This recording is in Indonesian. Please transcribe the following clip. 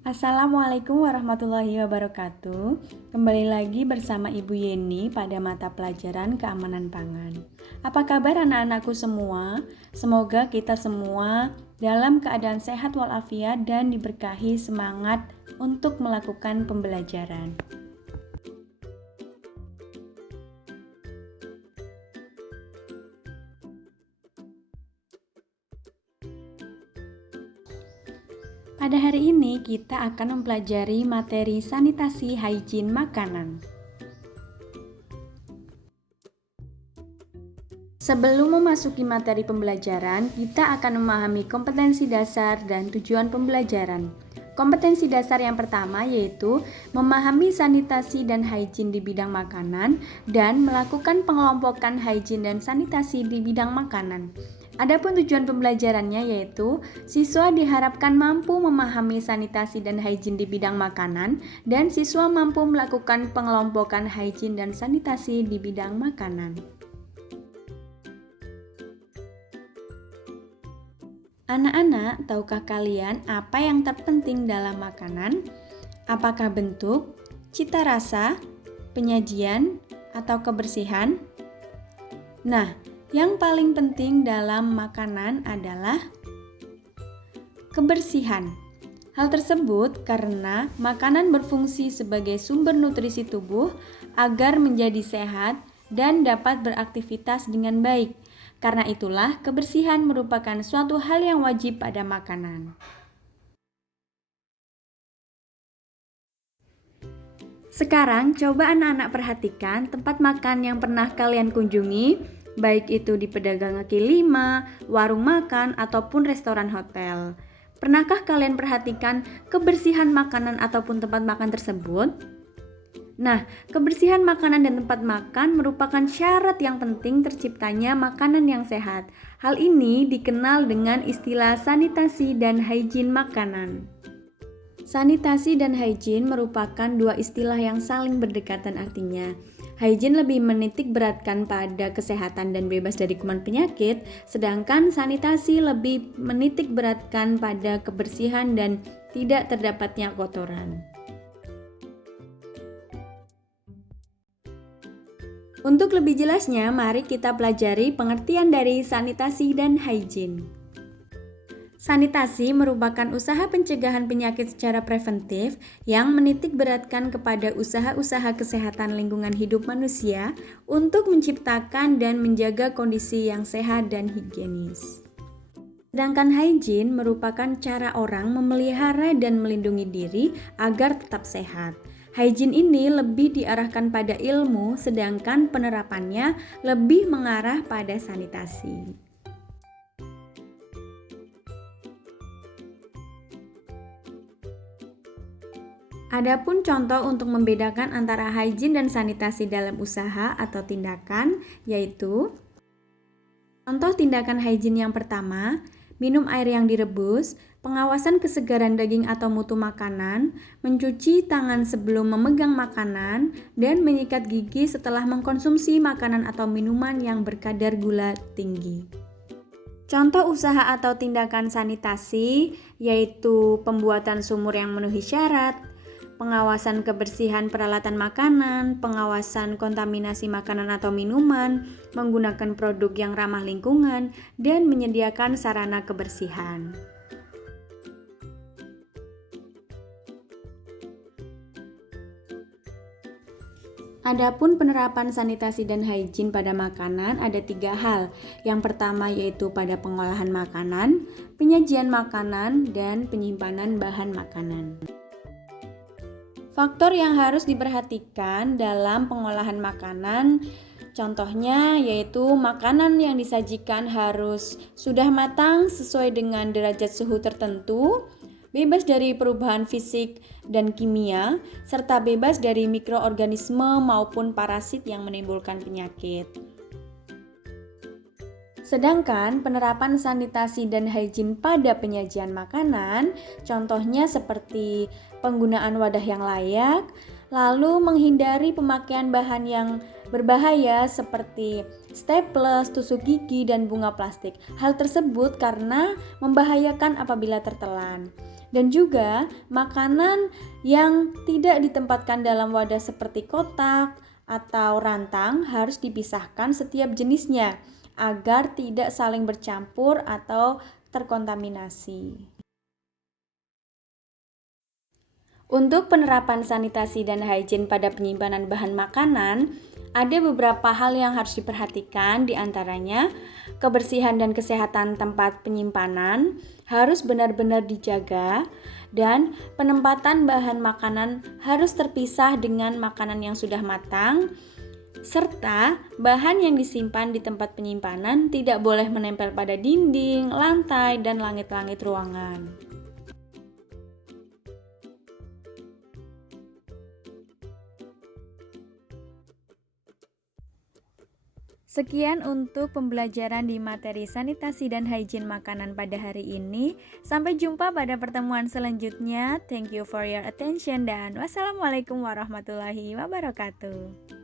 Assalamualaikum warahmatullahi wabarakatuh. Kembali lagi bersama Ibu Yeni pada mata pelajaran keamanan pangan. Apa kabar anak-anakku semua? Semoga kita semua dalam keadaan sehat walafiat dan diberkahi semangat untuk melakukan pembelajaran. Pada hari ini kita akan mempelajari materi sanitasi hygiene makanan. Sebelum memasuki materi pembelajaran, kita akan memahami kompetensi dasar dan tujuan pembelajaran. Kompetensi dasar yang pertama yaitu memahami sanitasi dan hygiene di bidang makanan dan melakukan pengelompokan hygiene dan sanitasi di bidang makanan. Adapun tujuan pembelajarannya yaitu siswa diharapkan mampu memahami sanitasi dan hygiene di bidang makanan dan siswa mampu melakukan pengelompokan hygiene dan sanitasi di bidang makanan. Anak-anak, tahukah kalian apa yang terpenting dalam makanan? Apakah bentuk, cita rasa, penyajian, atau kebersihan? Nah, yang paling penting dalam makanan adalah kebersihan. Hal tersebut karena makanan berfungsi sebagai sumber nutrisi tubuh agar menjadi sehat dan dapat beraktivitas dengan baik. Karena itulah kebersihan merupakan suatu hal yang wajib pada makanan. Sekarang coba anak-anak perhatikan tempat makan yang pernah kalian kunjungi, baik itu di pedagang kaki lima, warung makan, ataupun restoran hotel. Pernahkah kalian perhatikan kebersihan makanan ataupun tempat makan tersebut? Nah, kebersihan makanan dan tempat makan merupakan syarat yang penting terciptanya makanan yang sehat. Hal ini dikenal dengan istilah sanitasi dan hygiene makanan. Sanitasi dan hygiene merupakan dua istilah yang saling berdekatan artinya. Hygiene lebih menitik beratkan pada kesehatan dan bebas dari kuman penyakit, sedangkan sanitasi lebih menitik beratkan pada kebersihan dan tidak terdapatnya kotoran. Untuk lebih jelasnya, mari kita pelajari pengertian dari sanitasi dan hygiene. Sanitasi merupakan usaha pencegahan penyakit secara preventif yang menitik beratkan kepada usaha-usaha kesehatan lingkungan hidup manusia untuk menciptakan dan menjaga kondisi yang sehat dan higienis. Sedangkan hygiene merupakan cara orang memelihara dan melindungi diri agar tetap sehat. Hygiene ini lebih diarahkan pada ilmu, sedangkan penerapannya lebih mengarah pada sanitasi. Adapun contoh untuk membedakan antara hygiene dan sanitasi dalam usaha atau tindakan yaitu contoh tindakan hygiene yang pertama, minum air yang direbus, pengawasan kesegaran daging atau mutu makanan, mencuci tangan sebelum memegang makanan, dan menyikat gigi setelah mengkonsumsi makanan atau minuman yang berkadar gula tinggi. Contoh usaha atau tindakan sanitasi yaitu pembuatan sumur yang memenuhi syarat, pengawasan kebersihan peralatan makanan, pengawasan kontaminasi makanan atau minuman, menggunakan produk yang ramah lingkungan, dan menyediakan sarana kebersihan. Adapun penerapan sanitasi dan hygiene pada makanan ada 3 hal. Yang pertama yaitu pada pengolahan makanan, penyajian makanan, dan penyimpanan bahan makanan. Faktor yang harus diperhatikan dalam pengolahan makanan, contohnya yaitu makanan yang disajikan harus sudah matang sesuai dengan derajat suhu tertentu, bebas dari perubahan fisik dan kimia, serta bebas dari mikroorganisme maupun parasit yang menimbulkan penyakit. Sedangkan penerapan sanitasi dan hygiene pada penyajian makanan, contohnya seperti penggunaan wadah yang layak, lalu menghindari pemakaian bahan yang berbahaya seperti staples, tusuk gigi, dan bunga plastik. Hal tersebut karena membahayakan apabila tertelan. Dan juga makanan yang tidak ditempatkan dalam wadah seperti kotak atau rantang harus dipisahkan setiap jenisnya agar tidak saling bercampur atau terkontaminasi. Untuk penerapan sanitasi dan hygiene pada penyimpanan bahan makanan, ada beberapa hal yang harus diperhatikan, di antaranya kebersihan dan kesehatan tempat penyimpanan harus benar-benar dijaga, dan penempatan bahan makanan harus terpisah dengan makanan yang sudah matang, serta bahan yang disimpan di tempat penyimpanan tidak boleh menempel pada dinding, lantai, dan langit-langit ruangan. Sekian untuk pembelajaran di materi sanitasi dan hygiene makanan pada hari ini. Sampai jumpa pada pertemuan selanjutnya. Thank you for your attention dan wassalamualaikum warahmatullahi wabarakatuh.